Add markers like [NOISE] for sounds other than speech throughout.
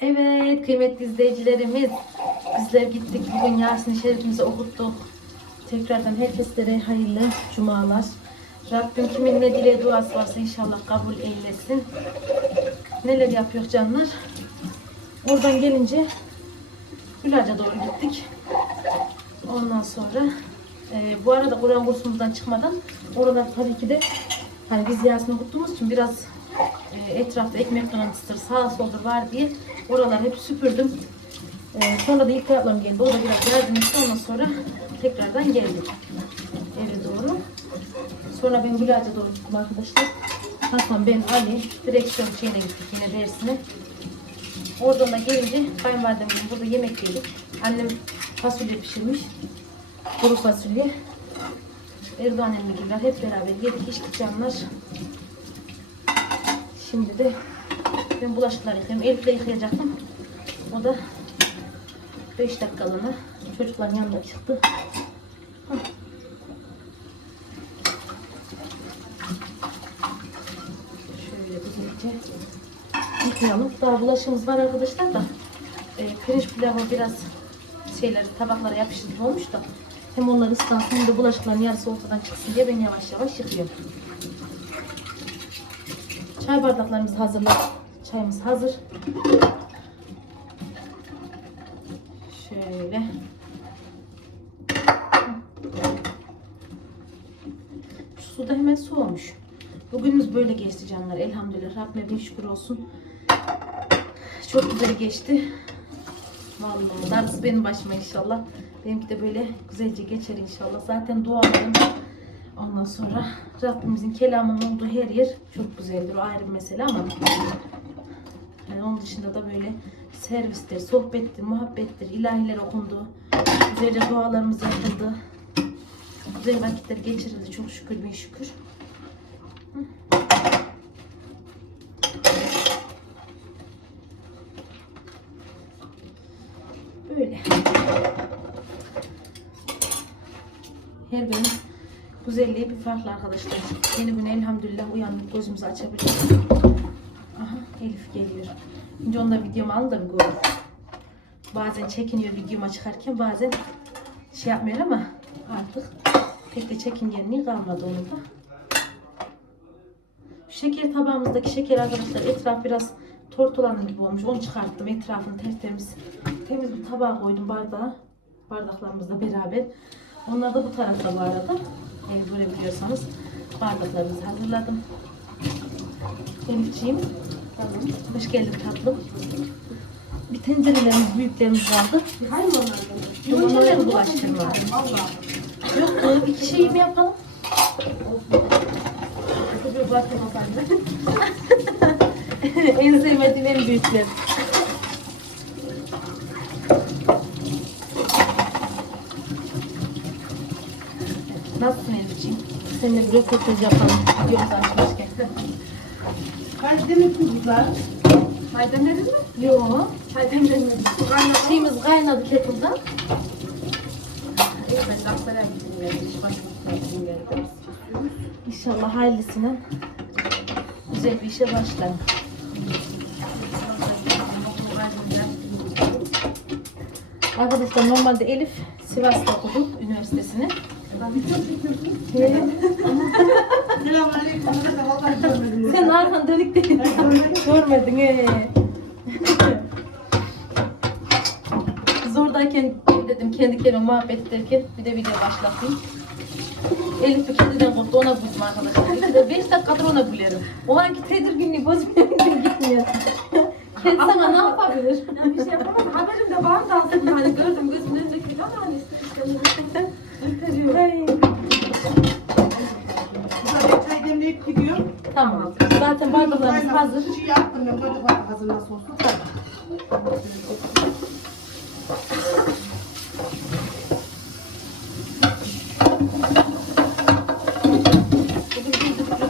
Evet kıymetli izleyicilerimiz bizler gittik bugün Yasin-i Şerifimizi okuttuk. Tekrardan herkeslere hayırlı cumalar. Rabbim kimin ne dile duası varsa inşallah kabul eylesin. Neler yapıyor canlar? Oradan gelince Gülac'a doğru gittik. Ondan sonra e, bu arada Kur'an kursumuzdan çıkmadan oralar tabii ki de hani biz Yasin okuttuğumuz için biraz etrafta ekmek kırıntısıdır, sağa soldur var diye oraları hep süpürdüm. E, sonra da ilk ablam geldi. O da biraz yardım etti. Ondan sonra tekrardan geldik eve doğru. Sonra ben Gülac'a doğru gittim arkadaşlar. Hasan, ben, Ali direksiyon şeyine gittik yine dersine. Oradan da gelince kayınvalidemle burada yemek yedik. Annem fasulye pişirmiş. Kuru fasulye. Erdoğan emmigiler hep beraber yedik içtik canlar. Şimdi de ben bulaşıkları yıkıyorum. Elif'le yıkayacaktım. O da 5 dakikalığına çocukların yanına çıktı. Hah. Şöyle güzelce yıkayalım. Daha bulaşığımız var arkadaşlar da. E, pirinç pilavı biraz şeyler tabaklara yapıştı gibi olmuş da. Hem onları ıslansın hem de bulaşıkların yarısı ortadan çıksın diye ben yavaş yavaş yıkıyorum. Çay bardaklarımızı hazırladık. Çayımız hazır. Şöyle. Şu suda hemen soğumuş. Bugünümüz böyle geçti canlar. Elhamdülillah. Rabbime bin şükür olsun. Çok güzel geçti. Vallahi darısı benim başıma inşallah. Benimki de böyle güzelce geçer inşallah. Zaten dualarım ondan sonra Rabbimizin kelamının olduğu her yer çok güzeldir. O ayrı bir mesele ama yani onun dışında da böyle servistir, sohbettir, muhabbettir, ilahiler okundu. Güzelce dualarımız yapıldı. Güzel vakitler geçirildi çok şükür bin şükür. Böyle. Her gün güzelliği bir farklı arkadaşlar. Yeni gün elhamdülillah uyandık gözümüzü açabiliyoruz. Aha Elif geliyor. Önce onu da videomu bir görün. Bazen çekiniyor videoma çıkarken bazen şey yapmıyor ama artık pek de çekingenliği kalmadı onun da. Şeker tabağımızdaki şeker arkadaşlar etraf biraz tortolanın gibi olmuş. Onu çıkarttım. Etrafını tertemiz temiz bir tabağa koydum bardağa. Bardaklarımızla beraber. Onlar da bu tarafta bu arada. Eğer görebiliyorsanız bardaklarımızı hazırladım. Elifciğim. Hoş geldin tatlım. Bir tencerelerimiz, büyüklerimiz vardı. Hayır mı onlar? Yumurtaları mı bulaştırma? Yok mu? İki şeyi mi yapalım? [LAUGHS] En sevmediğim en büyükler. Nasılsın Elifciğim? Seninle bir röportaj yapalım. Videomuzu açmışken. Kaç demek çocuklar? Çay demledin mi? Yok. Çay demledim. Su kaynadı. Şeyimiz kaynadı kettle'dan. Ben laflara gittim geldim. İş başına gittim geldim. İnşallah hayırlısıyla güzel bir işe başlayalım. Arkadaşlar normalde Elif Sivas'ta okudu üniversitesini. Selamünaleyküm. Vallahi görmedim. Sen arkan dönük değil. Görmedin. Biz oradayken dedim kendi kendime muhabbet ederken bir de video başlatayım. Elif bir kediden korktu ona güldüm arkadaşlar. İki de beş dakikadır ona gülerim. O anki tedirginliği önünden [LAUGHS] gitmiyor. Kedi sana ne yapabilir? Ya bir şey yapamam. Haberim de var da aslında hani gördüm gözümün önünde gibi ama hani ürperiyor. Ay, Güzel çay demleyip gidiyor. tamam. Zaten bardaklarımız hazır. Şey yaptım ben çocuklar hazır nasıl olsun.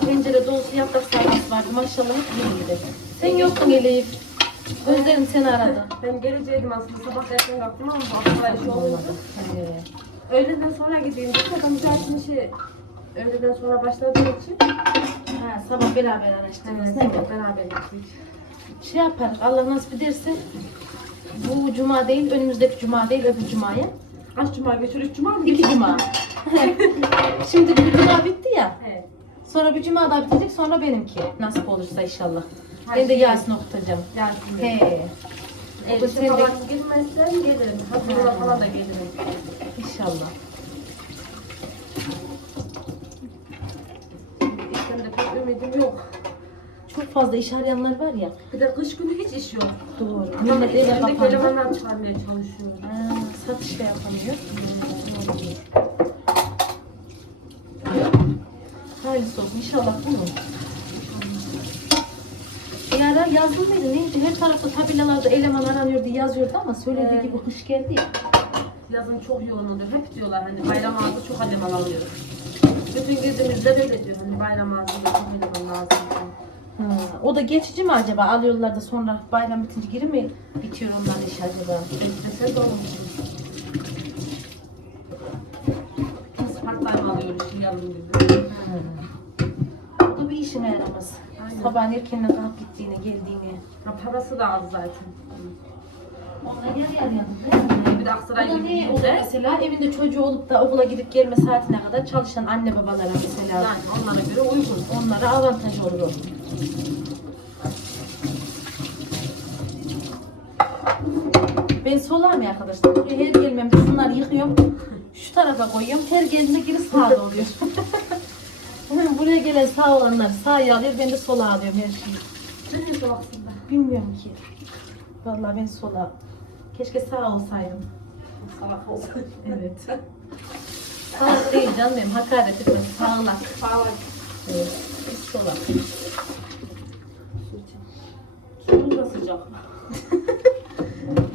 Tencere dolusu yaprak sarması vardı. Maşallah hep yeniydi. Sen yoktun Elif. Özlerim seni aradı. Ben geleceğim aslında sabah erken kalktım ama bu hafta işi olmadı. Öğleden sonra gideyim dedim. Adam müsaitini şey öğleden sonra başladığım için ha, sabah beraber araştırdınız evet, değil mi? beraber gittik. Şey yaparız Allah nasip ederse bu cuma değil önümüzdeki cuma değil öbür cumaya. Kaç cuma geçiyor? Üç cuma mı? İki cuma. [LAUGHS] Şimdi bir cuma bitti ya. He. Sonra bir cuma daha bitecek sonra benimki. Nasip olursa inşallah. Her Ben de şey- Yasin okutacağım. Yasin. He. Elbise falan girmezsen gelirim. Hazırla falan da gelirim. inşallah. İşten de pek ümidim yok. Çok fazla iş arayanlar var ya. Bir de kış günü hiç iş yok. Doğru. Millet eve elindeki kapandı. elemanlar çıkarmaya çalışıyor. Ha, satış da yapamıyor. Hayırlısı olsun inşallah değil mi? Bir ara yazdım mıydı neydi? Her tarafta tabelalarda eleman aranıyor diye yazıyordu ama söylediği Evet. gibi kış geldi ya. Yazın çok yoğun oluyor. Hep diyorlar hani bayram ağzı çok eleman alıyoruz. Bütün gezimizde böyle diyor. Hani bayram ağzı çok eleman lazım. Ha, o da geçici mi acaba? Alıyorlar da sonra bayram bitince geri mi bitiyor onlar iş acaba? Beklese de olur. Biz part time alıyoruz şimdi yazın gibi. O da bir işine yaramaz. Aynen. Sabahın erkenden kalkıp gittiğini, geldiğini. Ha, parası da az zaten. Ona yer yer yandı. Bir de Aksaray Bu da gibi ne olur de. mesela evinde çocuğu olup da okula gidip gelme saatine kadar çalışan anne babalara mesela Yani onlara göre uygun. onlara avantaj olur o. Ben solar mı arkadaşlar? Buraya her gelmemde şunları yıkıyorum. Şu tarafa koyuyorum. Her geldiğinde geri sağda oluyor. [LAUGHS] Gelen sağ olanlar sağa alıyor. Ben de sola alıyorum her şeyi. Nereye baksın Bilmiyorum ki. Vallahi ben sola. Keşke sağ olsaydım. Salak olsun. Evet. Sağ değil canım benim. Hakaret etmez. Sağlak. Salak. Evet. Biz sola. Suyumuz da sıcak.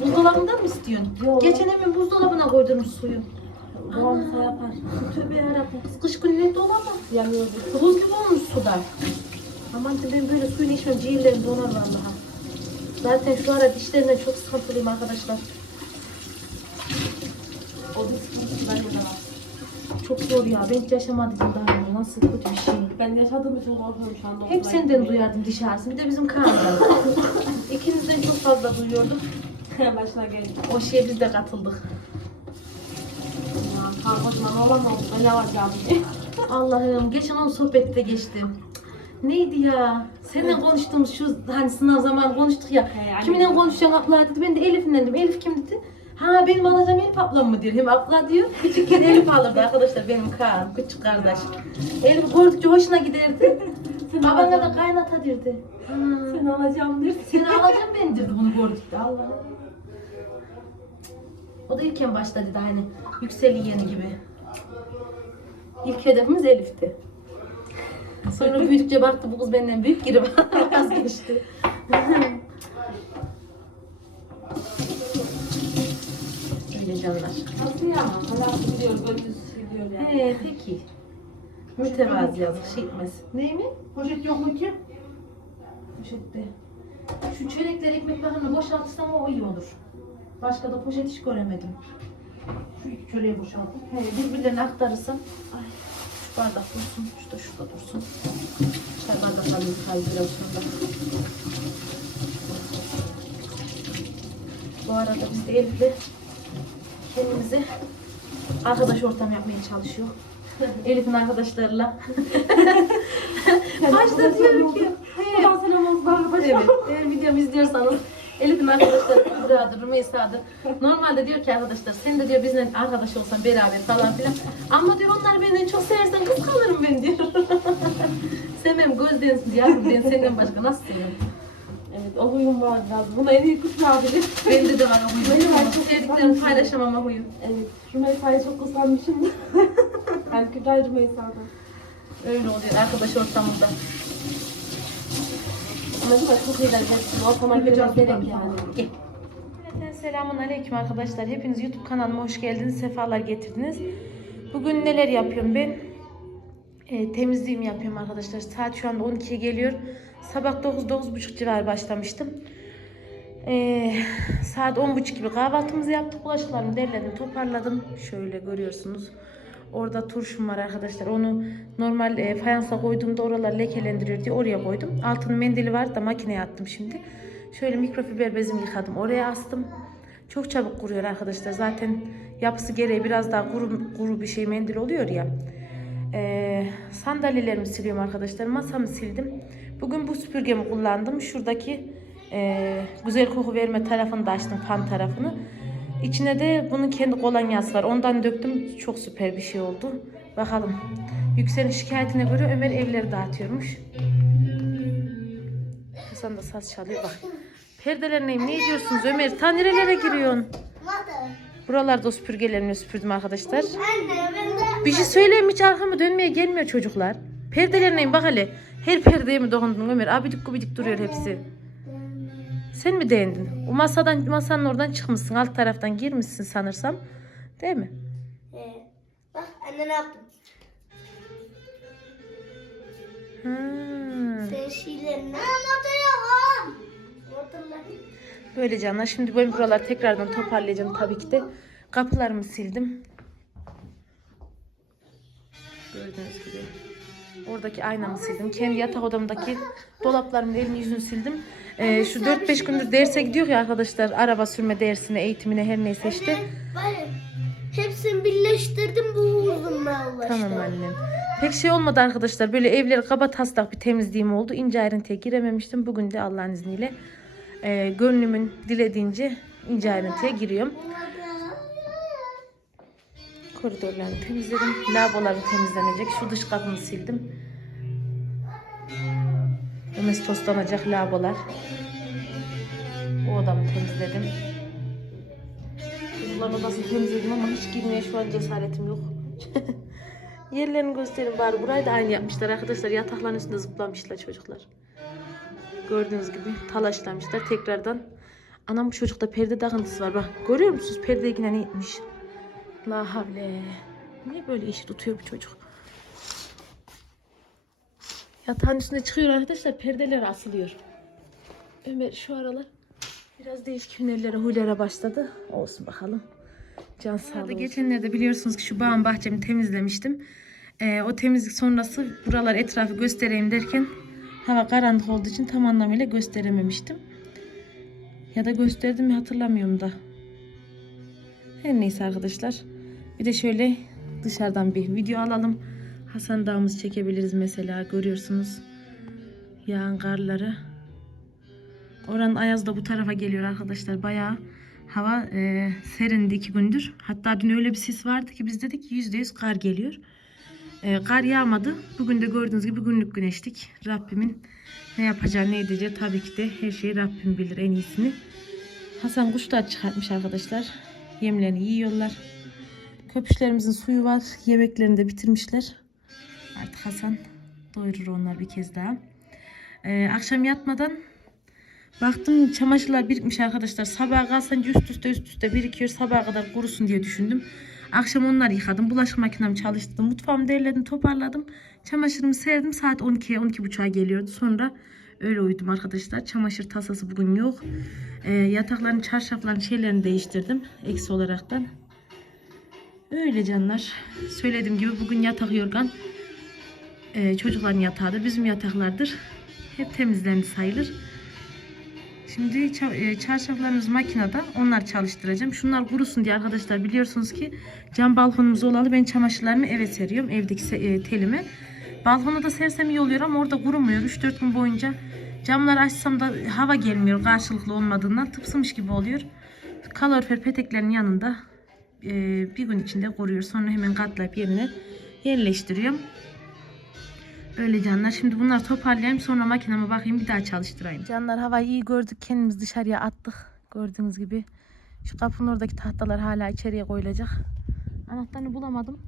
[LAUGHS] Buzdolabından mı istiyorsun? Yok. Geçen hemen buzdolabına koydurmuş suyu. Babam da yapar. Tövbe yarabbim. Kız kış günleri dolama. Yanıyordu. Buz gibi olmuş suda. Aman ben böyle suyunu içmem. Ciğerlerim donar vallahi. Zaten şu ara dişlerimden çok sıkıntılıyım arkadaşlar. O da sıkıntı bende de var. Çok zor ya. Ben hiç yaşamadım daha önce. Nasıl kötü bir şey. Ben yaşadığım için korkuyorum şu anda. Hep senden duyardım diş ağrısını. Bir de bizim Kaan'dan. İkinizden çok fazla duyuyordum. [LAUGHS] Başına geldi. O şeye biz de katıldık. Ya, Kargocuman olamam. Alacağım diye. Allah'ım geçen on sohbette geçtim. Neydi ya? Seninle konuştuğumuz şu hani sınav zamanı konuştuk ya. He, anne. Kiminle konuşacaksın abla dedi. Ben de Elif'in dedim. Elif kim dedi? Ha benim alacağım Elif ablam mı diyor. Hem abla diyor. Küçükken Elif alırdı arkadaşlar benim Kaan. Küçük kardeş. Elif gördükçe hoşuna giderdi. Babana da kaynata derdi. Ha. Sen alacağım diyor. Seni alacağım ben dedi bunu gördükçe. Allah'ım. O da ilken başladı da hani yükseli yeni gibi. İlk hedefimiz Elif'ti. Sonra büyüdükçe baktı bu kız benden büyük geri vazgeçti. [LAUGHS] Öyle canlar. Nasıl ya? Hala gidiyor. Göndüz gidiyor yani. He peki. Mütevazi yazık şey etmez. Ney mi? Poşet yok mu ki? Poşette. Şu çörekler ekmeklerini boşaltırsam o iyi olur. Başka da poşet hiç göremedim. Şu iki çöreği boşaltın. He, birbirlerine aktarırsam. Ay, şu bardak dursun, şu da şurada dursun. Çay bardaklarını kaydıralım sonra. Bu arada biz de Elif'le kendimize arkadaş ortam yapmaya çalışıyor. [LAUGHS] Elif'in arkadaşlarıyla. [LAUGHS] Başta diyor ki, he, Ulan sen olmaz Evet, eğer videomu izliyorsanız Elif'in arkadaşları Kübra'dır, Rümeysa'dır. Normalde diyor ki arkadaşlar sen de diyor bizimle arkadaş olsan beraber falan filan. Ama diyor onlar beni çok seversen kıskanırım ben diyor. [LAUGHS] Sevmem gözden yavrum ben senden başka nasıl seveyim? Evet o huyum var biraz. Buna en iyi kısmı bilir. Bende de var o huyu. Benim var, Çok sevdiklerimi kıskanmışım. paylaşamama huyu. Evet. Rümeysa'yı çok kıskanmışım. [LAUGHS] ben Kübra Rümeysa'dan. Öyle oluyor arkadaş ortamında. Ama? Çok. Hepsini ortama girmek gerek yani. Gel. Selamun Aleyküm arkadaşlar. Hepiniz YouTube kanalıma hoş geldiniz. Sefalar getirdiniz. Bugün neler yapıyorum ben? E, temizliğimi yapıyorum arkadaşlar. Saat şu anda 12'ye geliyor. Sabah 9-9.30 civarı başlamıştım. E, saat 10.30 gibi kahvaltımızı yaptık. Bulaşıklarımı derledim, toparladım. Şöyle görüyorsunuz. Orada turşum var arkadaşlar. Onu normal e, fayansa koyduğumda oralar lekelendiriyor diye oraya koydum. Altın mendili var da makineye attım şimdi. Şöyle mikrofiber bezimi yıkadım. Oraya astım. Çok çabuk kuruyor arkadaşlar. Zaten yapısı gereği biraz daha kuru, kuru bir şey mendil oluyor ya. Ee, sandalyelerimi siliyorum arkadaşlar. Masamı sildim. Bugün bu süpürgemi kullandım. Şuradaki e, güzel koku verme tarafını da açtım. Fan tarafını. İçine de bunun kendi kolonyası var. Ondan döktüm. Çok süper bir şey oldu. Bakalım. Yüksel'in şikayetine göre Ömer evleri dağıtıyormuş. Hasan da saz çalıyor bak. Perdeler neyim? Ne diyorsunuz Ömer? Ta nerelere giriyorsun? Buralarda o süpürgelerimle süpürdüm arkadaşlar. Bir şey söyleyeyim hiç arkamı dönmeye gelmiyor çocuklar. Perdeler neyim bak hele. Her perdeye mi dokundun Ömer? Abidik gubidik duruyor hepsi. Sen mi değindin? O masadan masanın oradan çıkmışsın. Alt taraftan girmişsin sanırsam. Değil mi? Ee, bak anne ne yaptın? Ha. Sen yok. Motorlar. Böyle canlar. Şimdi ben buraları tekrardan toparlayacağım tabii ki de. Kapılarımı sildim. Gördüğünüz gibi. Oradaki aynamı sildim. Kendi yatak odamdaki dolaplarımın elini yüzünü sildim. Ee, şu 4-5 gündür derse gidiyor ya arkadaşlar. Araba sürme dersine, eğitimine her neyse işte. Hepsini birleştirdim bu uzunluğa ulaştı. Tamam annem. Pek şey olmadı arkadaşlar. Böyle evleri kaba taslak bir temizliğim oldu. İnce ayrıntıya girememiştim. Bugün de Allah'ın izniyle e, gönlümün dilediğince ince ayrıntıya giriyorum. Koridorlarını temizledim. Lavabolarım temizlenecek. Şu dış kapımı sildim. Ömez tostlanacak lavabolar. O odamı temizledim. Çocukların odasını temizledim ama hiç girmeye şu an cesaretim yok. [LAUGHS] Yerlerini gösterin bari. Burayı da aynı yapmışlar arkadaşlar. Yatakların üstünde zıplamışlar çocuklar. Gördüğünüz gibi talaşlamışlar tekrardan. Anam bu çocukta perde takıntısı var. Bak görüyor musunuz? Perdeye yine ne itmiş? La havle. Niye böyle işi tutuyor bu çocuk? Yatağın üstüne çıkıyor arkadaşlar. Perdeler asılıyor. Ömer şu aralar biraz değişik hünerlere, huylere başladı. Olsun bakalım. Can sağlığı. Geçenlerde biliyorsunuz ki şu bağım bahçemi temizlemiştim. Ee, o temizlik sonrası buralar etrafı göstereyim derken hava karanlık olduğu için tam anlamıyla gösterememiştim. Ya da gösterdim mi hatırlamıyorum da. Her neyse arkadaşlar. Bir de şöyle dışarıdan bir video alalım. Hasan Dağımızı çekebiliriz mesela görüyorsunuz. Yağan karları. Oranın ayazı da bu tarafa geliyor arkadaşlar. Bayağı hava e, serindi iki gündür. Hatta dün öyle bir sis vardı ki biz dedik yüzde yüz kar geliyor. E, kar yağmadı. Bugün de gördüğünüz gibi günlük güneşlik. Rabbimin ne yapacağı ne edeceği tabii ki de her şeyi Rabbim bilir en iyisini. Hasan kuşlar çıkartmış arkadaşlar. Yemlerini yiyorlar. Köpüşlerimizin suyu var. Yemeklerini de bitirmişler. Artık Hasan doyurur onlar bir kez daha. E, akşam yatmadan Baktım çamaşırlar birikmiş arkadaşlar. Sabaha kalsın üst üste üst üste birikiyor. Sabaha kadar kurusun diye düşündüm. Akşam onları yıkadım. Bulaşık makinemi çalıştırdım. Mutfağımı derledim, toparladım. Çamaşırımı serdim. Saat 12'ye 12.30'a geliyordu. Sonra öyle uyudum arkadaşlar. Çamaşır tasası bugün yok. Ee, yatakların, çarşafların şeylerini değiştirdim. Eksi olaraktan. Öyle canlar. Söylediğim gibi bugün yatak yorgan e, çocukların yatağıdır. Bizim yataklardır. Hep temizlendi sayılır. Şimdi e, çarşaflarımız makinede. Onlar çalıştıracağım. Şunlar kurusun diye arkadaşlar biliyorsunuz ki cam balkonumuz olalı ben çamaşırlarımı eve seriyorum. Evdeki e, telime. Balkona da sersem iyi oluyor ama orada kurumuyor. 3-4 gün boyunca camları açsam da hava gelmiyor karşılıklı olmadığından tıpsımış gibi oluyor. Kalorifer peteklerin yanında bir gün içinde kuruyor. Sonra hemen katlayıp yerine yerleştiriyorum. Öyle canlar. Şimdi bunları toparlayayım. Sonra makineme bakayım bir daha çalıştırayım. Canlar havayı iyi gördük. Kendimiz dışarıya attık. Gördüğünüz gibi. Şu kapının oradaki tahtalar hala içeriye koyulacak. Anahtarını bulamadım.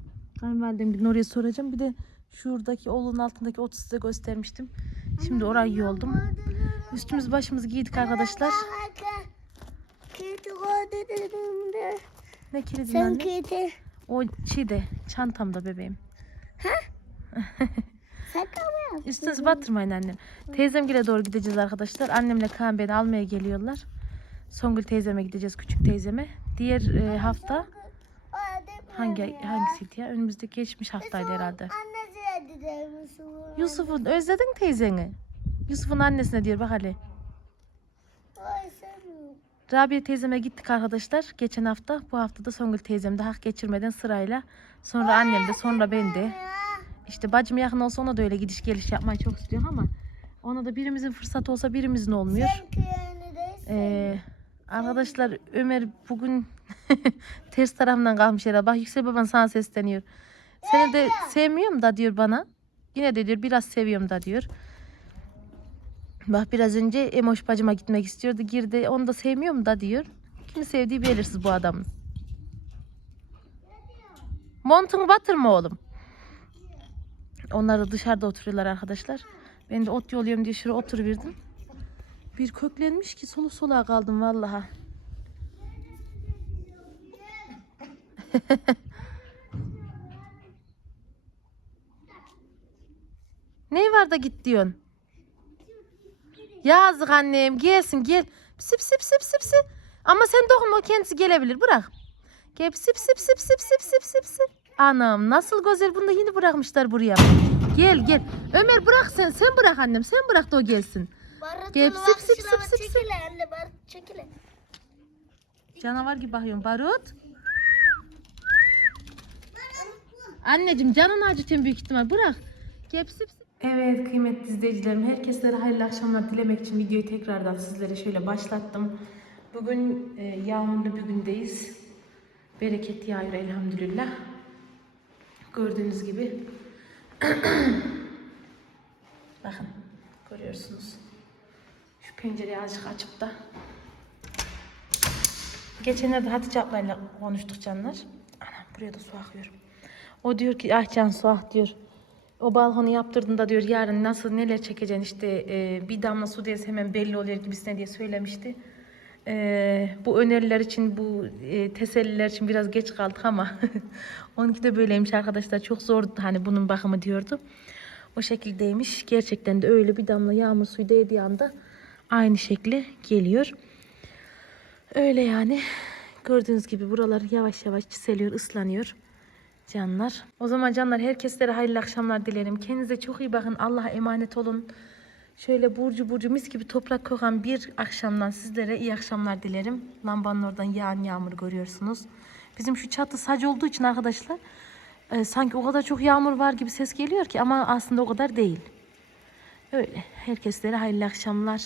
Kayınvalidem gidin oraya soracağım. Bir de şuradaki oğlunun altındaki otu size göstermiştim. Şimdi orayı iyi oldum. Üstümüz başımızı giydik arkadaşlar. Ne kilidin Sen anne? kedi. O şeyde çantamda bebeğim. [LAUGHS] Mı? Üstünüzü batırmayın annem. Teyzemgile doğru gideceğiz arkadaşlar. Annemle Kaan beni almaya geliyorlar. Songül teyzeme gideceğiz küçük teyzeme. Diğer e, hafta hangi hangisiydi ya? Önümüzdeki geçmiş haftaydı herhalde. Yusuf'un özledin teyzeni. Yusuf'un annesine diyor bak hele. Rabia teyzeme gittik arkadaşlar. Geçen hafta. Bu hafta da Songül teyzem de hak geçirmeden sırayla. Sonra annem de sonra ben de. İşte bacım yakın olsa ona da öyle gidiş geliş yapmayı çok istiyor ama ona da birimizin fırsatı olsa birimizin olmuyor. Ee, arkadaşlar Ömer bugün [LAUGHS] ters tarafından kalmış herhalde. Bak Yüksel baban sana sesleniyor. Seni de sevmiyorum da diyor bana. Yine de diyor biraz seviyorum da diyor. Bak biraz önce Emoş bacıma gitmek istiyordu. Girdi onu da sevmiyorum da diyor. Kimi sevdiği belirsiz bu adamın. Montunu batırma oğlum. Onlar da dışarıda oturuyorlar arkadaşlar. Ben de ot yoluyorum diye şuraya oturuverdim. Bir köklenmiş ki solu soluğa kaldım vallaha. [LAUGHS] ne var da git diyorsun? Yazık annem gelsin gel. Sip sip sip sip sip. Ama sen dokunma kendisi gelebilir bırak. Gel sip sip sip sip sip sip sip sip. Anam nasıl güzel bunu da yeni bırakmışlar buraya. Gel gel. Ömer bırak sen. Sen bırak annem. Sen bırak da o gelsin. Gel, sip, sip, sip, sip, sip. Anne Barut çekile. Canavar gibi bakıyorum Barut. Anneciğim canın acıtıyor büyük ihtimal. Bırak. Gel sip sip. Evet kıymetli izleyicilerim. Herkeslere hayırlı akşamlar dilemek için videoyu tekrardan sizlere şöyle başlattım. Bugün e, yağmurlu bir gündeyiz. Bereket yağıyor elhamdülillah. Gördüğünüz gibi. [CLEARS THROAT] Bakın görüyorsunuz. Şu pencereyi azıcık açıp da Geçenlerde Hatice ablayla konuştuk canlar. Anam buraya da su akıyor. O diyor ki ah can su ah diyor. O balkonu yaptırdığında diyor yarın nasıl neler çekeceksin işte e, bir damla su diye hemen belli oluyor gibisine diye söylemişti. E, bu öneriler için bu e, teselliler için biraz geç kaldık ama [LAUGHS] onunki de böyleymiş arkadaşlar çok zordu hani bunun bakımı diyordu. O şekildeymiş. Gerçekten de öyle bir damla yağmur suyu değdiği anda aynı şekli geliyor. Öyle yani. Gördüğünüz gibi buralar yavaş yavaş çiseliyor, ıslanıyor. Canlar. O zaman canlar herkeslere hayırlı akşamlar dilerim. Kendinize çok iyi bakın. Allah'a emanet olun. Şöyle burcu burcu mis gibi toprak kokan bir akşamdan sizlere iyi akşamlar dilerim. Lambanın oradan yağan yağmur görüyorsunuz. Bizim şu çatı sac olduğu için arkadaşlar e, sanki o kadar çok yağmur var gibi ses geliyor ki ama aslında o kadar değil. Öyle. Herkeslere hayırlı akşamlar.